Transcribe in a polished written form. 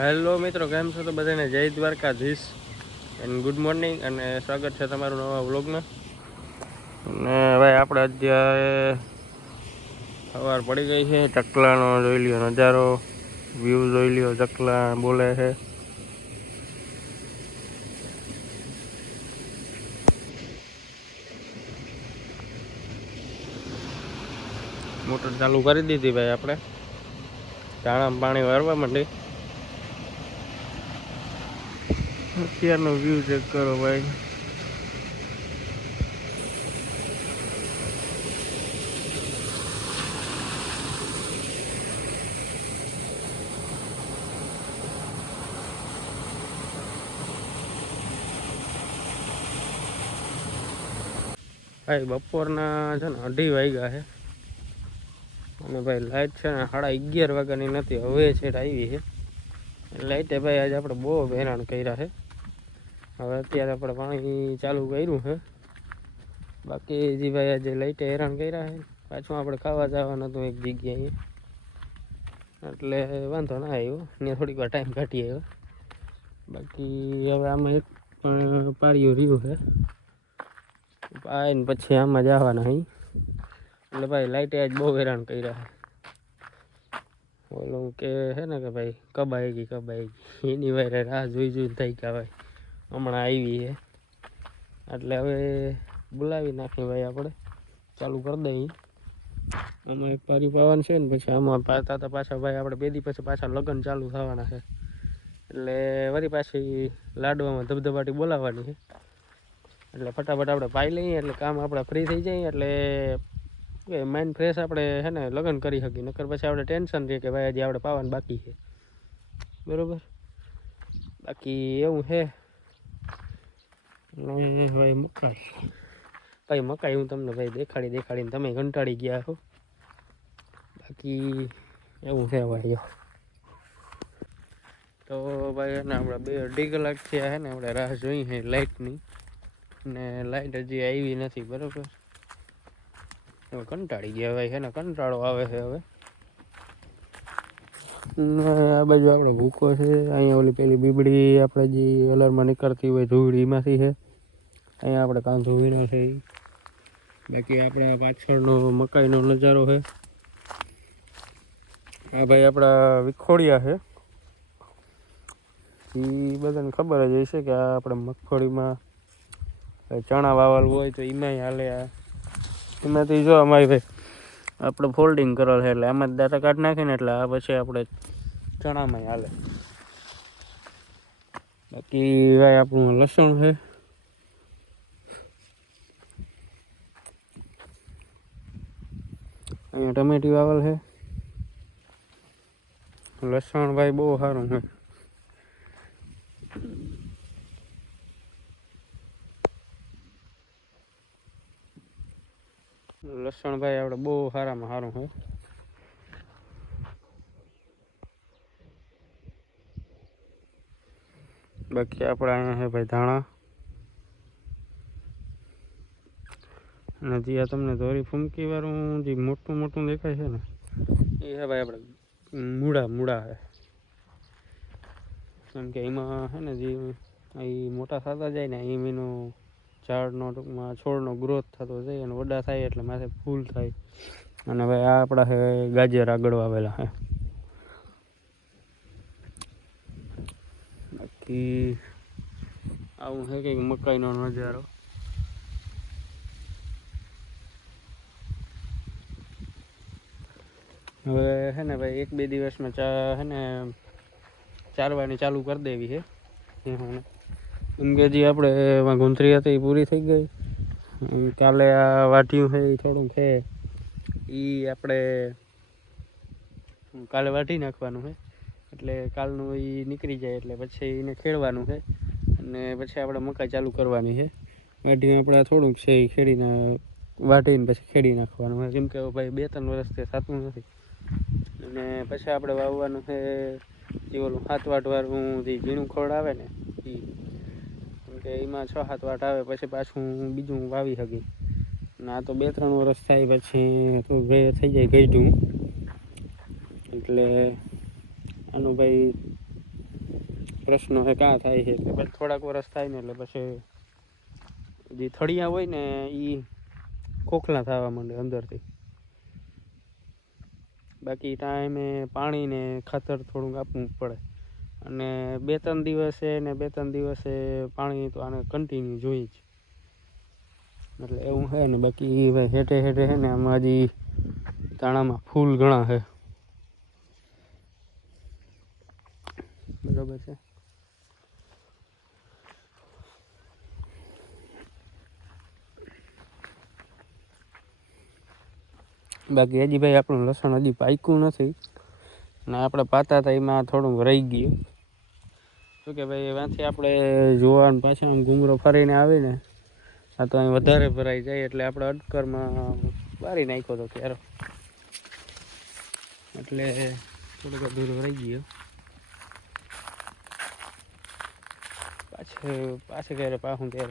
Hello મિત્રો, કેમ છો? તો બધાને જય દ્વારકાધીશ એન્ડ ગુડ મોર્નિંગ અને સ્વાગત છે તમારું નવા વ્લોગમાં. અને ભાઈ આપણે અત્યારે સવાર પડી ગઈ છે. ચકલાનો જોઈ લ્યો નજારો, વ્યૂ જોઈ લ્યો, ચકલા બોલે છે. મોટર ચાલુ કરી દીધી ભાઈ આપણે. ધાણામાં પાણી વારવા માંડી. અત્યારનો વ્યૂ ચેક કરો ભાઈ. ભાઈ બપોરના છે ને 2:30 વાગ્યા છે અને ભાઈ લાઇટ છે ને 11:30 વાગ્યાની નથી, હવે છે આવી છે લાઇટે. ભાઈ આજે આપણે બહુ હેરાન કર્યા છે. હવે અત્યારે આપણે પાણી ચાલુ કર્યું છે, બાકી જે ભાઈ આજે લાઇટે હેરાન કર્યા છે. પાછું આપણે ખાવા જવાનું હતું એક જગ્યાએ, એટલે વાંધો ના આવ્યો ને, થોડીક વાર ટાઈમ કાઢી આવ્યો. બાકી હવે આમાં એક પણ પારિયું રહ્યું છે, આવીને પછી આમાં જવાના અહીં. એટલે ભાઈ લાઇટે આજ બહુ હેરાન કર્યા છે. ઓલું કે છે ને કે ભાઈ કબાઈ ગઈ એની વાયરે રાહ જોઈને થઈ ગયા ભાઈ, હમણાં આવી છે. એટલે હવે બોલાવી નાખી ભાઈ, આપણે ચાલુ કરી દઈએ. આમાં એક પારી પાવાનું છે ને, પછી આમાં પાતા તો પાછા ભાઈ આપણે 2 દી પછી પાછા લગ્ન ચાલુ થવાના છે. એટલે વળી પાછી લાડવામાં ધબધબાટી બોલાવવાની છે. એટલે ફટાફટ આપણે પાઈ લઈએ એટલે કામ આપણે ફ્રી થઈ જાય. એટલે માઇન્ડ ફ્રેશ આપણે છે ને લગ્ન કરી શકીએ. નકર પછી આપણે ટેન્શન રહે કે ભાઈ હજી આપણે પાવાનું બાકી છે, બરોબર. બાકી એવું છે. ભાઈ મકાઈ હું તમને ભાઈ દેખાડીને તમે કંટાળી ગયા છો. બાકી એવું છે ભાઈ. તો ભાઈ એને આપણે 2-2.5 કલાક થયા છે ને આપણે રાહ જોઈ છે લાઇટની, ને લાઇટ હજી આવી નથી, બરોબર. હવે કંટાળી ગયા ભાઈ, છે ને કંટાળો આવે છે હવે. આ બાજુ આપણે ભૂકો છે. અહીંયા ઓલી પેલી બીબડી આપણે જે અલરમાં નીકળતી હોય ધૂળ એમાંથી છે. અહીંયા આપણે કાંધો વીણો છે. બાકી આપણે પાછળનો મકાઈનો નજારો છે. આ ભાઈ આપણા વિખોડિયા છે. એ બધાને ખબર જ હશે કે આ આપણે મગફળીમાં ચણા વાવેલું હોય તો એમાંય હાલે. એમાંથી જો અમારી ભાઈ આપણે ફોલ્ડિંગ કરેલ છે, એટલે આમાં દાંતા કાઢી નાખીને એટલે આ પછી આપણે ચણામાં હાલે. બાકી ભાઈ આપણું લસણ છે. અહીંયા ટમેટી વાવેલ છે. લસણ ભાઈ બહુ સારું છે. લસણ ભાઈ આપણે બહુ સારામાં સારું છે. બાકી આપણે અહીંયા છે ભાઈ ધાણા, અને જે આ તમને દોરી ફૂમકી વાળું જે મોટું દેખાય છે ને, એ છે ભાઈ આપણે મૂળા છે. કેમ કે એમાં છે ને જે એ મોટા થતા જાય ને એમ એનો ઝાડનો ટૂંકમાં છોડનો ગ્રોથ થતો જાય અને વડા થાય એટલે માથે ફૂલ થાય. અને ભાઈ આ આપણા છે ગાજર આગળ આવેલા છે. બાકી આવું છે કંઈક મકાઈનો નજારો. હવે છે ને ભાઈ 1-2 દિવસમાં છે ને ચારવાની ચાલુ કરી દેવી છે. કેમ કે જે આપણે ગુંથરી હતી એ પૂરી થઈ ગઈ. કાલે આ વાઢ્યું છે એ થોડુંક છે, એ આપણે કાલે વાઢી નાખવાનું છે. એટલે કાલનું એ નીકળી જાય એટલે પછી એને ખેડવાનું છે, અને પછી આપણે મકાઈ ચાલુ કરવાની છે. વાઢીને આપણે થોડુંક છે એ ખેડીને વાઢીને પછી ખેડી નાખવાનું છે. કેમ કે ભાઈ 2-3 વર્ષથી થતું નથી. અને પછી આપણે વાવવાનું છે જે ઓલું 7 વાટવાળું જે ઝીણું ખડ આવે ને એ. કેમ કે એમાં 6-7 વાટ આવે પછી પાછું બીજું વાવી શકીએ. અને આ તો 2-3 વર્ષ થાય પછી તો થઈ જાય ગઈઢું. એટલે આનું ભાઈ પ્રશ્ન છે કાં થાય છે એટલે પછી થોડાક વર્ષ થાય ને એટલે પછી જે થળિયા હોય ને એ ખોખલા થવા માંડે અંદરથી. બાકી ટાઈમે પાણી ને ખાતર થોડુંક આપવું પડે, અને 2-3 દિવસે પાણી તો આને કન્ટિન્યુ જોઈએ જ, એટલે એવું છે ને. બાકી ભાઈ હેઠે હેઠે છે ને આમાં હજી દાણામાં ફૂલ ઘણા છે, બરાબર છે. બાકી હજી ભાઈ આપણું લસણ હજી પાક્યું નથી, અને આપણે પાતા હતા એમાં થોડુંક રહી ગયું. શું કે ભાઈ એમાંથી આપણે જોવાનું પાછા ઘૂમરો ફરીને આવીને આ તો અહીં વધારે ભરાઈ જાય એટલે આપણે અટકરમાં બારી નાખ્યો હતો ત્યારે, એટલે થોડુંક અધૂરું રહી ગયું. પાછું ક્યારે પાછું ત્યારે